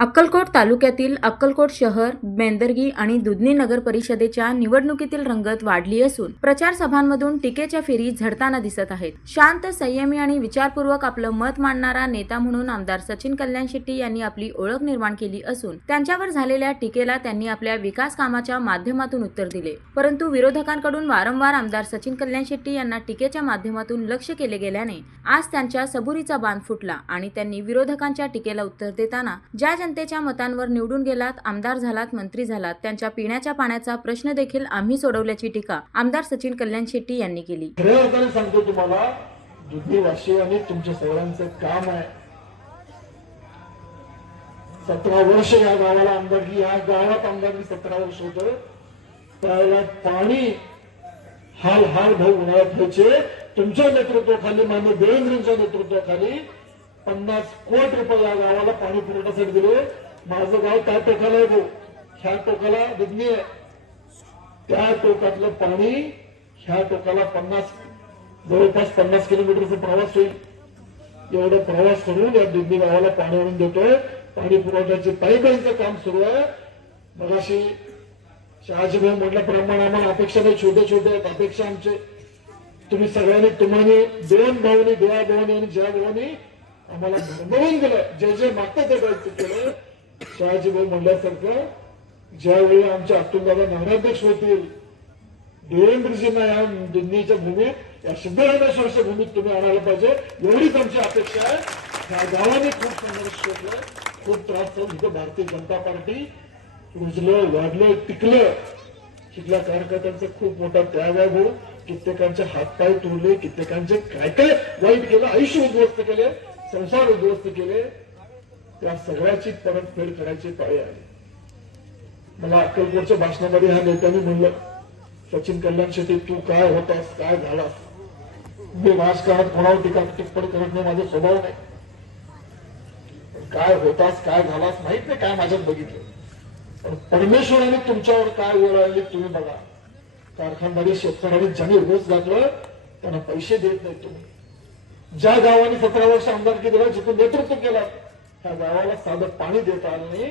अक्कलकोट तालुक्यातील अक्कलकोट शहर, बेंदरगी आणि दुधनी नगर परिषदेच्या निवडणुकीतील रंगत वाढली असून प्रचार सभांमधून टीकेच्या फेरी झडताना दिसत आहेत. शांत, संयमी आणि विचारपूर्वक आपलं मत मांडणारा नेता म्हणून आमदार सचिन कल्याण शेट्टी यांनी आपली ओळख निर्माण केली असून त्यांच्यावर झालेल्या टीकेला त्यांनी आपल्या विकास कामाच्या माध्यमातून उत्तर दिले. परंतु विरोधकांकडून वारंवार आमदार सचिन कल्याण शेट्टी यांना टीकेच्या माध्यमातून लक्ष्य केले गेल्याने आज त्यांच्या सबुरीचा बांध फुटला आणि त्यांनी विरोधकांच्या टीकेला उत्तर देताना ज्या जनतेच्या मतांवर निवडून गेलात, आमदार झालात, मंत्री झालात, त्यांच्या पिण्याच्या पाण्याचा प्रश्न देखील आम्ही सोडवल्याची टीका आमदार सचिन कल्याण शेट्टी यांनी केली. खऱ्या अर्थाने सांगतो तुम्हाला, दुधनीवासी आणि तुमच्या सगळ्यांचं काम आहे. 17 वर्ष या गावाला आमदारकी, या गावात आमदारकी 17 वर्ष होतं. त्याला पाणी हाल हाल भाऊ उन्हाळ्यात व्हायचे. तुमच्या नेतृत्वाखाली, माननीय देवेंद्रच्या नेतृत्वाखाली 50 कोटी रुपये या गावाला पाणी पुरवठ्यासाठी दिले. माझं गाव त्या टोकाला आहे भाऊ, ह्या टोकाला दुधनी आहे. त्या टोकातलं पाणी ह्या टोकाला जवळपास 50 किलोमीटरचा प्रवास होईल. एवढा प्रवास करून या दुधनी गावाला पाणी आणून देतोय. पाणी पुरवठ्याचे पाईपलाईनचं काम सुरू आहे. मगाशी शहाजीभाऊ म्हटल्याप्रमाणे आम्हाला अपेक्षा नाही, छोटे छोटे आहेत अपेक्षा आमचे. तुम्ही सगळ्यांनी, तुम्हाला दोन भाऊनी, देवा भाऊनी आणि जया भाऊनी आम्हाला भरभरून दिलं. जे जे मागतं ते काय केलं. शहाजीभाऊ म्हणल्यासारखं ज्यावेळी आमचे अतुलदादा नगराध्यक्ष होतील, देवेंद्रजींना या दुधनीच्या भूमीत, या सिद्धरामेश्वरच्या भूमीत तुम्ही आणायला पाहिजे, एवढीच आमची अपेक्षा आहे. ह्या गावाने खूप संघर्ष केला, खूप त्रास झाला. तिथं भारतीय जनता पार्टी रुजलं, वाढलं, टिकलं. तिथल्या कार्यकर्त्यांचा खूप मोठा त्याग आहे भाऊ. कित्येकांचे हातपाय तोडले, कित्येकांचे काय काय वाईट केलं, आयुष्य उद्ध्वस्त केले, संसार उद्ध्वस्त केले. त्या सगळ्याची परतफेड करायची पाळी आली. मला अक्कलकोटच्या भाषणामध्ये ह्या नेत्यांनी म्हणलं, सचिन कल्याण शेट्टी तू काय होतास, काय झालास. मी राजकारणात कोणावर टिप्पणी करत नाही, माझा स्वभाव नाही. काय होतास, काय झालास माहित नाही, काय माझ्यात बघितलं. पण परमेश्वराने तुमच्यावर काय वेळ आली तुम्ही बघा. कारखानदारी शेतकऱ्यांनी ज्यांनी ऊस घातलं त्यांना पैसे देत नाही तुम्ही. ज्या गावाने 17 वर्ष आमदारकी दिला, जिथून नेतृत्व केलं, त्या गावाला साधं पाणी देता आलं नाही.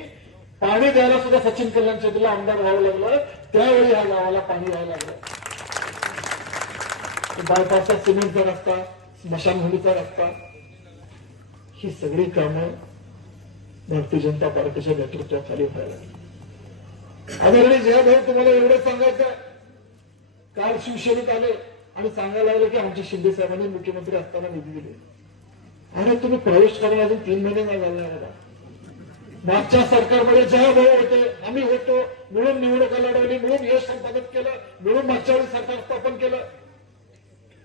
पाणी द्यायला सुद्धा सचिन कल्याण शेट्टीला आमदार व्हावं लागलं. त्यावेळी या गावाला पाणी यायला लागलं. बायपासचा सिमेंटचा रस्ता, स्मशानभूमीचा रस्ता, ही सगळी कामं भारतीय जनता पार्टीच्या नेतृत्वाखाली व्हायला लागली. आदरणीय जयाभाऊ, तुम्हाला एवढं सांगायचं, काल शिवसेनेत आले आणि सांगायला लागले की आमच्या शिंदे साहेबांनी मुख्यमंत्री असताना निधी दिले. अरे तुम्ही प्रवेश करून अजून 3 महिने नाही झाले मला. मागच्या सरकारमध्ये जयाभाऊ होते, आम्ही होतो, मिळून निवडणुका लढवली, मिळून यश संपादन केलं, मिळून मागच्या वेळी सरकार स्थापन केलं.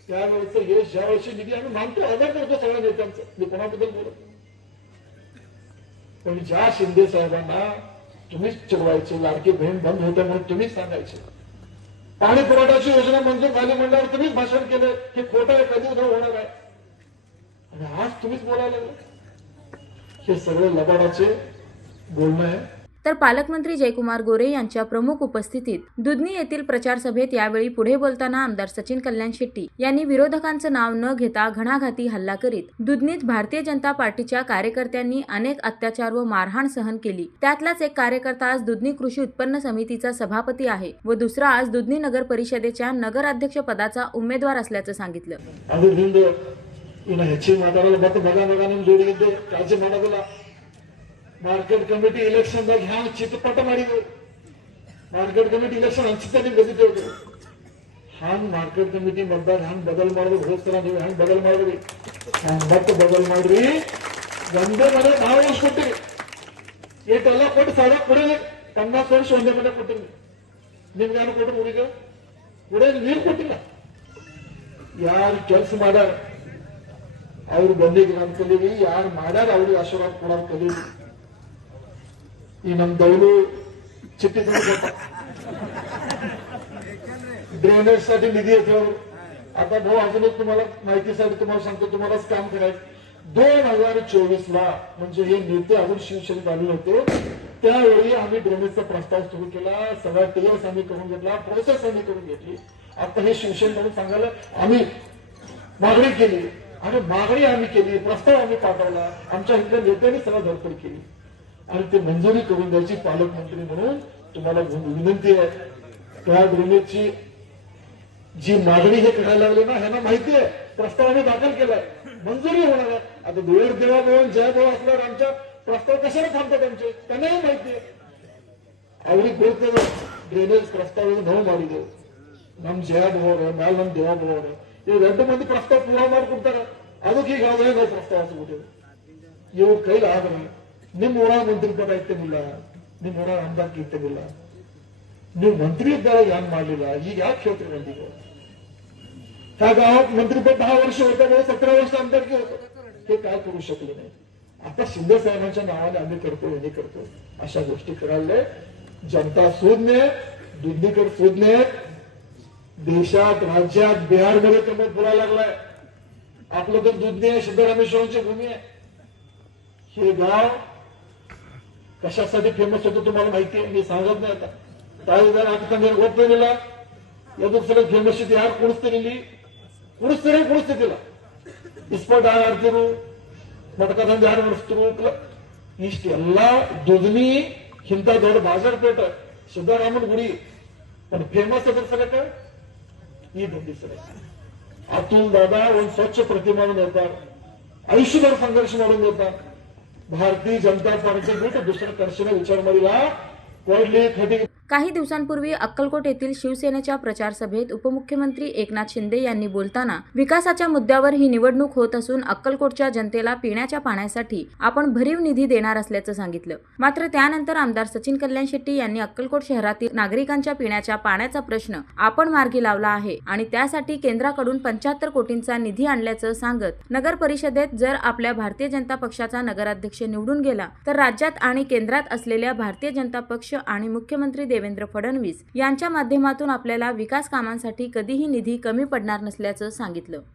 त्यावेळेचं यश, ज्या वर्षी निधी आम्ही मानतो, आदर करतो सगळ्या नेत्यांचं, मी कोणाबद्दल बोलत. पण ज्या शिंदे साहेबांना तुम्हीच चिडवायचे, लाडकी बहीण बंद होते म्हणून तुम्हीच सांगायचे, पाणी पुरवठ्याची योजना मंजूर झाली म्हणल्यावर तुम्हीच भाषण केलं, हे खोटं आहे, कधी उद्या होणार आहे. आणि आज तुम्हीच बोलायला लागले. हे सगळे लबाडाचे बोलणं आहे. तर पालकमंत्री जयकुमार गोरे यांच्या प्रमुख उपस्थितीत दुधनी येथील प्रचार सभेत यावेळी पुढे बोलताना आमदार सचिन कल्याण शेट्टी यांनी विरोधकांचं नाव न घेता घणाघाती हल्ला करीत दुधनीत भारतीय जनता पार्टीच्या कार्यकर्त्यांनी अनेक अत्याचार व मारहाण सहन केली. त्यातलाच एक कार्यकर्ता आज दुधनी कृषी उत्पन्न समितीचा सभापती आहे व दुसरा आज दुधनी नगर परिषदेच्या नगराध्यक्ष पदाचा उमेदवार असल्याचं सांगितलं. मार्केट कमिटी इलेक्शन ह्या चित्रपट ಮಾಡಿದ್ರು. ಮಾರ್ಕೆಟ್ ಕಮಿಟಿ ಇಲೆಕ್ಷನ್ ಹಂಚಿತಾನೆ ಗೆದ್ದಿದ್ದೇವೆ. ಹಾಂಗ್ ಮಾರ್ಕೆಟ್ ಕಮಿಟಿ ಮತದಾರ ಹಂಗ್ ಬದಲ್ ಮಾಡೋದು ಹೋಗ್ತಾರ. ನೀವು ಹಂಗ್ ಬದಲ್ ಮಾಡ್ರಿ, ಮತ್ತೆ ಬದಲ್ ಮಾಡ್ರಿ. ಒಂದೇ ಮನೆ ನಾವು ವರ್ಷ ಕೊಟ್ಟಿರಿ, ಏಟೆಲ್ಲ ಕೊಟ್ಟು ಸಾಲ ಕೊಡಿರಿ. 50 ವರ್ಷ ಒಂದೇ ಮನೆ ಕೊಟ್ಟಿರಿ. ನಿಮ್ಗೆ ಯಾರು ಕೊಟ್ಟರು? ಊರಿಗೆ ಕುಡಿಯೋದು ನೀರು ಕೊಟ್ಟಿಲ್ಲ. ಯಾರು ಕೆಲಸ ಮಾಡ್ಯಾರ ಅವ್ರು ಬಂದಿಗೆ ನಾನು ಕಲೀರಿ, ಯಾರು ಮಾಡ್ಯಾರ ಅವ್ರಿಗೆ ಆಶೀರ್ವಾದ ಕೊಡೋರು ಕಲೀರಿ. ಈ ನಮ್ ದೌಲು चिठ्ठी ड्रेनेज साठी निधी येतो. आता भाऊ अजून एक तुम्हाला माहितीसाठी तुम्हाला सांगतो, तुम्हालाच काम करायचं. 2024ला म्हणजे हे नेते अजून शिवसेनेत आले होते, त्यावेळी आम्ही ड्रेनेजचा प्रस्ताव सुरू केला. सगळा टीएस आम्ही करून घेतला, प्रोसेस आम्ही करून घेतली. आता हे शिवसेनेकडून सांगायला आम्ही मागणी केली आणि मागणी आम्ही केली, प्रस्ताव आम्ही पाठवला. आमच्या इथल्या नेत्यांनी सगळं धडपड केली. आणि ते मंजुरी करून द्यायची पालकमंत्री म्हणून तुम्हाला विनंती आहे. त्या ड्रेनेजची जी मागणी हे करायला लागले ना, ह्यांना माहिती आहे प्रस्ताव आम्ही दाखल केलाय, मंजुरी होणार आहे. आता देवाभवन जयभाव असल्यावर आमच्या प्रस्ताव कशाला थांबतात आमचे, त्यांनाही माहिती आहे. ಅವ್ರಿಗೆ ಗೊತ್ತಿದೆ ಡ್ರೈನೇಜ್ ಪ್ರಸ್ತಾವ ನಾವು ಮಾಡಿದೆವು, ನಮ್ ಜಯಭವ ಮ್ಯಾಲ ನಮ್ ದೇವಭವ ಇವ್ 2 ಮಂದಿ ಪ್ರಸ್ತಾವ ಪೂರಾ ಮಾಡ್ಕೊಡ್ತಾರ. ಅದಕ್ಕೆ ಈಗಾಗಲೇ ನಾವು ಪ್ರಸ್ತಾವ ಹಚ್ಚಿಬಿಟ್ಟೇವೆ. ಇವ್ರ ಕೈಲಿ ಆದ್ರೆ ನಿಮ್ ಊರ ಮಂತ್ರಿ ಪದ ಇರ್ತೇನಿಲ್ಲ, ನಿಮ್ ಊರ ಆಮದಾರ್ಕಿ ಇರ್ತೇನಿಲ್ಲ, ನೀವು मंत्री ಇದ್ದಾಗ ಯಾಕೆ ಮಾಡಲಿಲ್ಲ, ಈಗ ಯಾಕೆ ಹೇಳ್ತೀರಿ ಮಂದಿಗೆ? त्या गावात मंत्रीपद 10 वर्ष होतं, 17 वर्ष आमदारकी होतं, हे काय करू शकले नाही. आता शिंदे साहेबांच्या नावाने आम्ही करतो, हे करतो, अशा गोष्टी करायला जनता शोधणे, दुधनीकर शोधणे. देशात राज्यात बिहारमध्ये तर बोलायला लागलाय आपलं तर दुधनी आहे, सिद्धरामेश्वरांची भूमी आहे. हे गाव कशासाठी फेमस होतं तुम्हाला माहिती आहे, मी सांगत नाही. आता ತಾಯಿದಾರ ಹಾಕಿಕೊಂಡು ಗೊತ್ತಿರಲಿಲ್ಲ, ಎದು ಸಲ ಫೇಮಸ್ ಇದೆ, ಯಾರು ಕುಣಿಸ್ತಿರಲಿ, ಕುಣಿಸ್ತಿದ್ದಿಲ್ಲ. ಇಸ್ಪಟ್ ಯಾರು ಆಡ್ತಿರು, ಮಟಕದಂದು ಯಾರು ನಡೆಸ್ತಿರು, ಇಷ್ಟೆಲ್ಲ ದುಧನಿ ಇಂಥ ದೊಡ್ಡ ಬಾಜಾರ್ಪೇಟ ಸಿದ್ದರಾಮನ್ ಗುಡಿ पण फेमस अದ್ರ सलಕ ಈ ದಂಡಿ सर. अतुल दादा ಒಂದು स्वच्छ प्रतिमा येतात, आयुष्यभर संघर्ष म्हणून येतात. भारतीय जनता पार्टी बिट दुसरं करण्याचा विचार मारिला कोडली खटी. काही दिवसांपूर्वी अक्कलकोट येथील शिवसेनेच्या प्रचार सभेत उपमुख्यमंत्री एकनाथ शिंदे यांनी बोलताना विकासाच्या मुद्द्यावर ही निवडणूक होत असून अक्कलकोटच्या जनतेला पिण्याच्या पाण्यासाठी आपण भरीव निधी देणार असल्याचं सांगितलं. मात्र त्यानंतर आमदार सचिन कल्याण शेट्टी यांनी अक्कलकोट शहरातील नागरिकांच्या पिण्याच्या पाण्याचा प्रश्न आपण मार्गी लावला आहे आणि त्यासाठी केंद्राकडून 75 कोटींचा निधी आणल्याचं सांगत नगर परिषदेत जर आपल्या भारतीय जनता पक्षाचा नगराध्यक्ष निवडून गेला तर राज्यात आणि केंद्रात असलेल्या भारतीय जनता पक्ष आणि मुख्यमंत्री देवेंद्र फडणवीस यांच्या माध्यमातून आपल्याला विकास कामांसाठी कधीही निधी कमी पडणार नसल्याचं सांगितलं.